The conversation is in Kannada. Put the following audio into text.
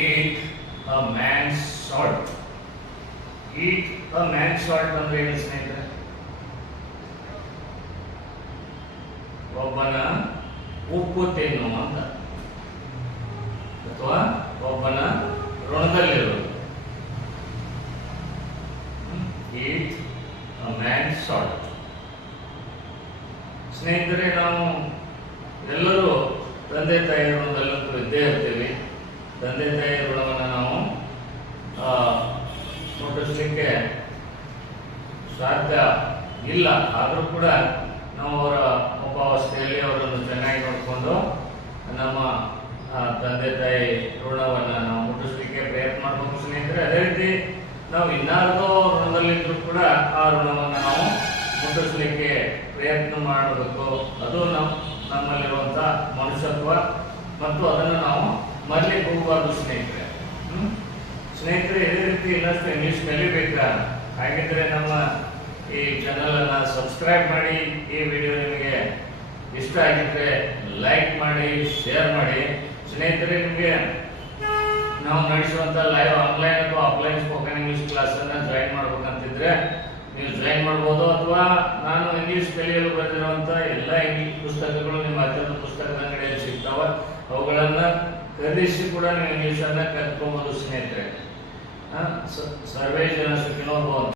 Heat a man's salt. Eat a man's salt ಅಂದ್ರೆ ಏನು ಸ್ನೇಹಿತರೆ? ಒಬ್ಬನ ಉಪ್ಪು ತಿನ್ನು ಅಂತ, ಅಥವಾ ಒಬ್ಬನ ಋಣದಲ್ಲಿರೋದು. ಈಟ್ ಅ ಮ್ಯಾನ್ಸ್ ಸಾಲ್ಟ್. ಸ್ನೇಹಿತರೆ, ನಾವು ಎಲ್ಲರೂ ತಂದೆ ತಾಯಿ ಋಣದಲ್ಲಂತೂ ಇದ್ದೇ ಇರ್ತೀವಿ. ತಂದೆ ತಾಯಿ ಋಣವನ್ನು ನಾವು ಮುಟ್ಟಿಸ್ಲಿಕ್ಕೆ ಸಾಧ್ಯ ಇಲ್ಲ. ಆದರೂ ಕೂಡ ನಾವು ಅವರ ಒಬ್ಬಾವಸ್ಥೆಯಲ್ಲಿ ಅವರನ್ನು ಚೆನ್ನಾಗಿ ನೋಡಿಕೊಂಡು ನಮ್ಮ ತಂದೆ ತಾಯಿ ಋಣವನ್ನು ನಾವು ಮುಟ್ಟಿಸ್ಲಿಕ್ಕೆ ಪ್ರಯತ್ನ ಮಾಡಬೇಕು ಸ್ನೇಹಿತರೆ. ಅದೇ ರೀತಿ ನಾವು ಇನ್ನಾರ್ದೋ ಋಣದಲ್ಲಿದ್ದರೂ ಕೂಡ ಆ ಋಣವನ್ನು ನಾವು ಮುಟ್ಟಿಸ್ಲಿಕ್ಕೆ ಪ್ರಯತ್ನ ಮಾಡಬೇಕು. ಅದು ನಮ್ಮಲ್ಲಿರುವಂಥ ಮನುಷ್ಯತ್ವ, ಮತ್ತು ಅದನ್ನು ನಾವು ಮರಲಿಕ್ಕೆ ಹೋಗಬಾರ್ದು ಸ್ನೇಹಿತರೆ. ಸ್ನೇಹಿತರೆ, ಇದೇ ರೀತಿ ಇನ್ನಷ್ಟು ಇಂಗ್ಲೀಷ್ ಕಲಿಬೇಕಾ? ಹಾಗಿದ್ರೆ ನಮ್ಮ ಈ ಚಾನಲನ್ನು ಸಬ್ಸ್ಕ್ರೈಬ್ ಮಾಡಿ. ಈ ವಿಡಿಯೋ ನಿಮಗೆ ಇಷ್ಟ ಆಗಿದ್ರೆ ಲೈಕ್ ಮಾಡಿ, ಶೇರ್ ಮಾಡಿ. ಸ್ನೇಹಿತರೆ, ನಿಮಗೆ ನಾವು ನಡೆಸುವಂಥ ಲೈವ್ ಆನ್ಲೈನ್ ಅಥವಾ ಆಫ್ಲೈನ್ ಸ್ಪೋಕನ್ ಇಂಗ್ಲೀಷ್ ಕ್ಲಾಸನ್ನು ಜಾಯಿನ್ ಮಾಡ್ಬೇಕಂತಿದ್ರೆ ನೀವು ಜಾಯಿನ್ ಮಾಡ್ಬೋದು. ಅಥವಾ ನಾನು ಇಂಗ್ಲೀಷ್ ಕಲಿಯಲು ಬರೆದಿರುವಂಥ ಎಲ್ಲ ಇಂಗ್ಲೀಷ್ ಪುಸ್ತಕಗಳು ನಿಮ್ಮ ಹತ್ತಿರದ ಪುಸ್ತಕದ ಅಂಗಡಿಯಲ್ಲಿ ಸಿಗ್ತಾವೆ. ಅವುಗಳನ್ನು ಖರೀದಿಸಿ ಕೂಡ ನೀವು ಇಂಗ್ಲೀಷನ್ನು ಕಲ್ತ್ಕೊಬೋದು ಸ್ನೇಹಿತರೆ. ಸರ್ವೇ ಜನ ಸುಖಿನೋ ಭವಂತು.